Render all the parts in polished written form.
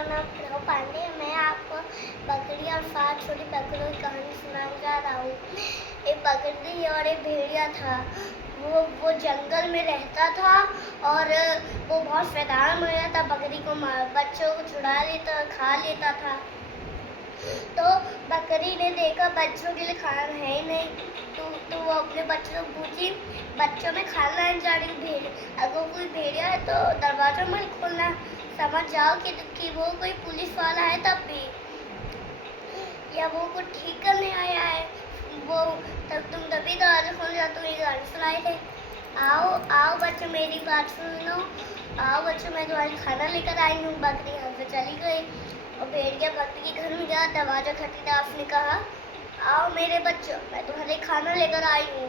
मेरा नाम प्रभु पांडे। मैं आपको बकरी और 7 छोटी बकरियों की कहानी सुनाने जा रहा हूँ। एक बकरी और एक भेड़िया था। वो जंगल में रहता था और वो बहुत शैतान हो गया था। बकरी को बच्चों को छुड़ा लेता, खा लेता था। तो बकरी ने देखा बच्चों के लिए खाना है ही नहीं, तो वो अपने बच्चों को पूछी, बच्चों में खाना है जा रही भेड़, अगर कोई भेड़िया है तो दरवाजा मत खोलना, समझ जाओ कि वो कोई पुलिस वाला है तब भी, या वो को ठीक करने आया है, वो तब तुम तभी दरवाजा खोल जाओ। तुम ये गाड़ी सुनाए थे, आओ आओ बच्चों मेरी बात सुन लो, आओ बच्चों मैं तुम्हारी खाना लेकर आई हूँ। बकरी यहाँ से चली गई और भेड़िया बकरी के घर में गया, दरवाजा खटखटाया, उसने कहा, आओ मेरे बच्चों मैं तुम्हारे खाना लेकर आई हूँ।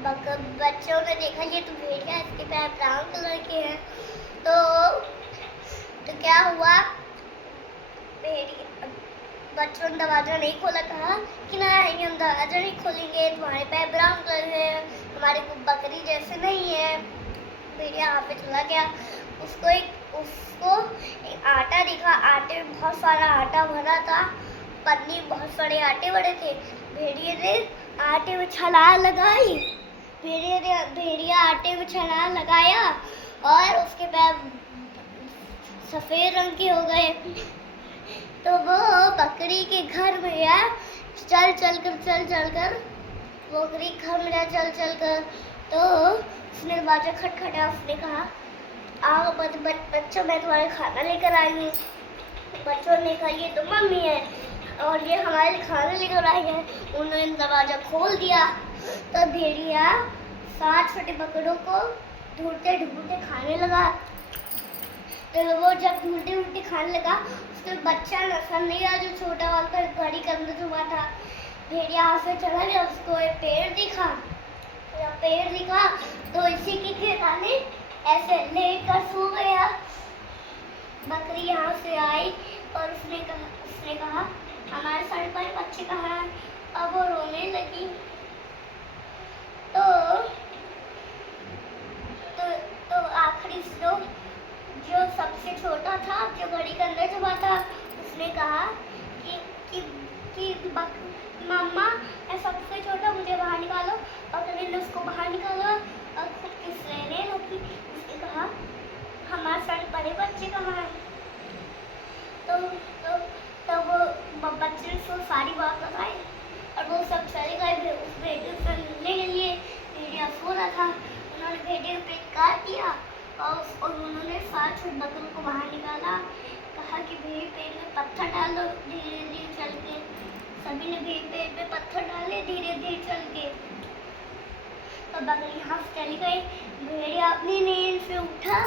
बच्चों ने देखा ये तो भेड़िया, इसके पैर ब्राउन कलर के हैं। तो क्या हुआ, बच्चों ने दरवाजा नहीं खोला, कहा कि नहीं हम दरवाजा नहीं खोलेंगे, तुम्हारे पैर ब्राउन कलर है, हमारे को बकरी जैसे नहीं है। भेड़िया यहाँ पे चला गया, उसको एक आटा दिखा, आटे में बहुत सारा आटा भरा था, पन्नी बहुत सारे आटे बड़े थे। भेड़िए ने आटे में छलांग लगाई, भेड़िया आटे में छलांग लगाया और उसके पैर सफेद रंग के हो गए। तो वो बकरी के घर में गया, चल चल कर बकरी घर में चल कर, तो उसने दरवाजा खटखटाया, उसने कहा, आओ बच्चों मैं तुम्हारे खाना लेकर आई हूँ। बच्चों ने कहा ये तो मम्मी है और ये हमारे लिए खाना लेकर आई है। उन्होंने दरवाजा खोल दिया तो भेड़िया 7 छोटे बकरों को ढूंढते ढूंढते खाने लगा। तो वो जब ढूंढते खाने लगा, उसके बच्चा नजर नहीं आया जो छोटा वाला घड़ी के अंदर छुपा था। भेड़िया यहाँ से चला गया, उसको एक पेड़ दिखा, तो इसी की ठिकाने ऐसे लेकर सो गया। बकरी यहाँ से आई और उसने कहा हमारे सारे बड़े बच्चे कहाँ हैं। अब वो रोने लगी। तो आखिरी जो सबसे छोटा था, जो घड़ी के अंदर छुपा था, उसने कहा कि मम्मा मैं सबसे छोटा, मुझे बाहर निकालो। और कभी ने उसको बाहर निकाला और खुद किसने लगी। उसने कहा हमारे सारे बड़े बच्चे कहाँ हैं। तो वो बच्चे ने उसको सारी बात बताई और वो सब चले गए उस भेड़िए से मिलने के लिए। भेड़िया सो रहा था, उन्होंने भेड़िए को पेट काट दिया और उन्होंने 7 छोटे बकरों को बाहर निकाला। कहा कि भेड़ पेड़ में पत्थर डालो, धीरे धीरे चल के। सभी ने भेड़ पेड़ में पत्थर डाले, धीरे धीरे चल के। तो बकरी यहाँ से चली गई। भेड़िया अपनी नींद से उठा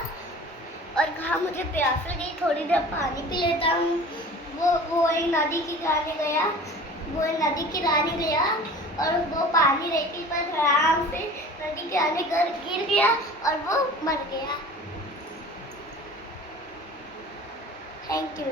और कहा मुझे प्यास लगी, थोड़ी देर पानी पी लेता हूँ। वो एक नदी किनारे गया और वो पानी रेती पर आराम से नदी के आने गिर गया और वो मर गया। Thank you.